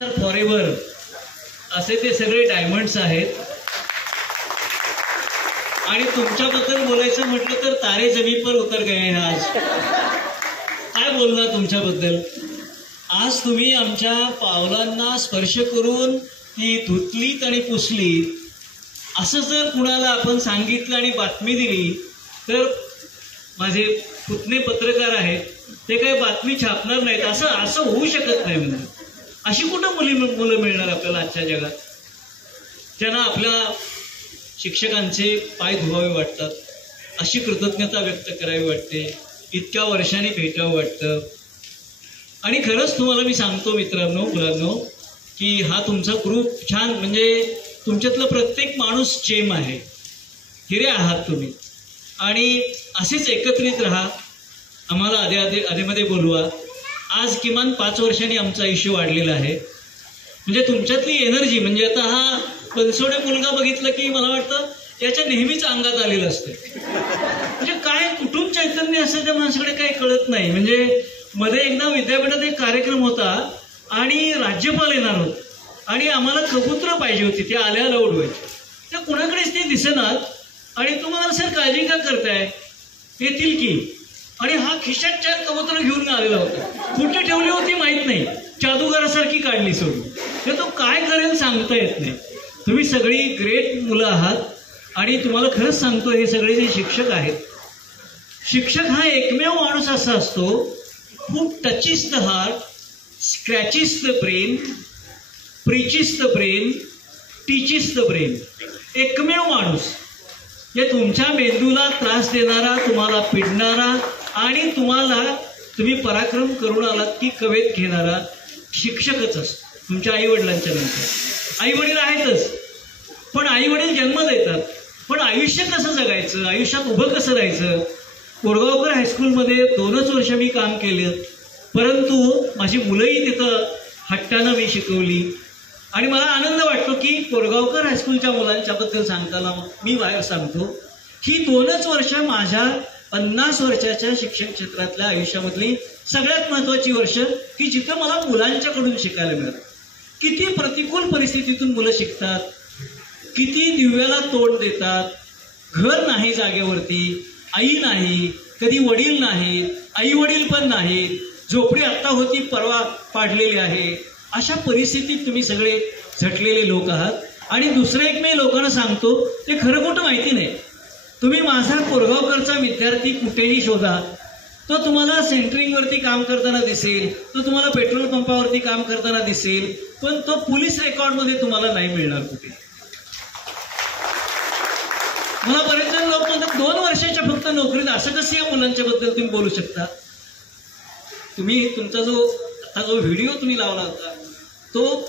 Forever असे ते सगळे डायमंड्स आहेत। आणि तुमच्याबद्दल बोलायचं म्हटलं तर तारे जमीन पर उतर गए हैं आज। काय बोलणार तुमच्याबद्दल? आज तुम्ही आमच्या पावलांना स्पर्श करून ती धुतलीत आणि पुसलीत असं जर कुणाला आपण सांगितलं आणि बातमी दिली तर माझे पुतणे पत्रकार आहेत ते काही बातमी छापणार नाहीत। असं होऊ शकत नाही। म्हणजे अशी कुठं मुलं मिळणार आपल्याला आजच्या जगात ज्यांना आपल्या शिक्षकांचे पाय धुवावे वाटतात, अशी कृतज्ञता व्यक्त करावी वाटते, इतक्या वर्षांनी भेटावं वाटतं। आणि खरंच तुम्हाला मी सांगतो मित्रांनो, मुलांनो, की हा तुमचा ग्रुप छान, म्हणजे तुमच्यातलं प्रत्येक माणूस जेम आहे, हिरे आहात तुम्ही। आणि असेच एकत्रित राहा, आम्हाला आधेमध्ये बोलवा। आज किमान 5 वर्षांनी आमचं आयुष्य वाढलेलं आहे। म्हणजे तुमच्यातली एनर्जी, म्हणजे आता हा बनसोडे मुलगा बघितलं की मला वाटतं याच्या नेहमीच अंगात आलेलं असतं। म्हणजे काय कुटुंब चैतन्य असं त्या माणसाकडे काही कळत नाही। म्हणजे मध्ये एकदा विद्यापीठात एक कार्यक्रम होता आणि राज्यपाल येणार होते आणि आम्हाला कबूतर पाहिजे होती, ते आल्याला उडवायची, तर कुणाकडेच ते दिसेनात। आणि तुम्हाला सर काळजी का करताय, येतील की। आणि हा खिशात 4 कबूतर घेऊन आलेला होता, कुठे ठेवली होती माहित नाही, जादूगारासारखी काढली सोडून। तर तो काय करेल सांगता येत नाही। तुम्ही सगळी ग्रेट मुलं आहात आणि तुम्हाला खरंच सांगतो, हे सगळे जे शिक्षक आहेत, शिक्षक हा एकमेव माणूस असा असतो who touches the heart, scratches the brain, preaches the brain, teaches the brain. एकमेव माणूस जे तुमच्या मेंदूला त्रास देणारा, तुम्हाला पिडणारा आणि तुम्ही पराक्रम करून आलात की कवेत घेणारा शिक्षकच असतो तुमच्या आई वडिलांच्या नंतर। आई वडील आहेतच, पण आई वडील जन्म देतात, पण आयुष्य कसं जगायचं, आयुष्यात उभं कसं राहायचं। कोरगावकर हायस्कूलमध्ये 2च वर्ष मी काम केलं, परंतु माझी मुलंही तिथं हट्टानं मी शिकवली। आणि मला आनंद वाटतो की कोरगावकर हायस्कूलच्या मुलांच्याबद्दल सांगताना मी बाहेर सांगतो की 2च वर्ष माझ्या 50 वर्षाच्या शिक्षण क्षेत्रातल्या आयुष्यामधली सगळ्यात महत्वाची वर्ष की जिथं मला मुलांच्याकडून शिकायला मिळतं। किती प्रतिकूल परिस्थितीतून मुलं शिकतात, किती दिव्याला तोंड देतात, घर नाही जागेवरती, आई नाही, कधी वडील नाहीत, आई वडील पण नाहीत, झोपडी आत्ता होती परवा पाडलेली आहे। अशा परिस्थितीत तुम्ही सगळे झटलेले लोक आहात। आणि दुसरं एक मी लोकांना सांगतो, ते खरं खोटं माहिती नाही, तुम्ही माझा कोरगावकरचा विद्यार्थी कुठेही शोधा, तो तुम्हाला सेंटरिंगवरती काम करताना दिसेल, तो तुम्हाला पेट्रोल पंपावरती काम करताना दिसेल, पण तो पोलीस रेकॉर्डमध्ये तुम्हाला नाही मिळणार कुठे। मला बरेच जण लोक म्हणतात 2 वर्षाच्या फक्त नोकरीत, असं कसं या मुलांच्या बद्दल तुम्ही बोलू शकता। तुम्ही तुमचा जो व्हिडिओ तुम्ही लावला होता तो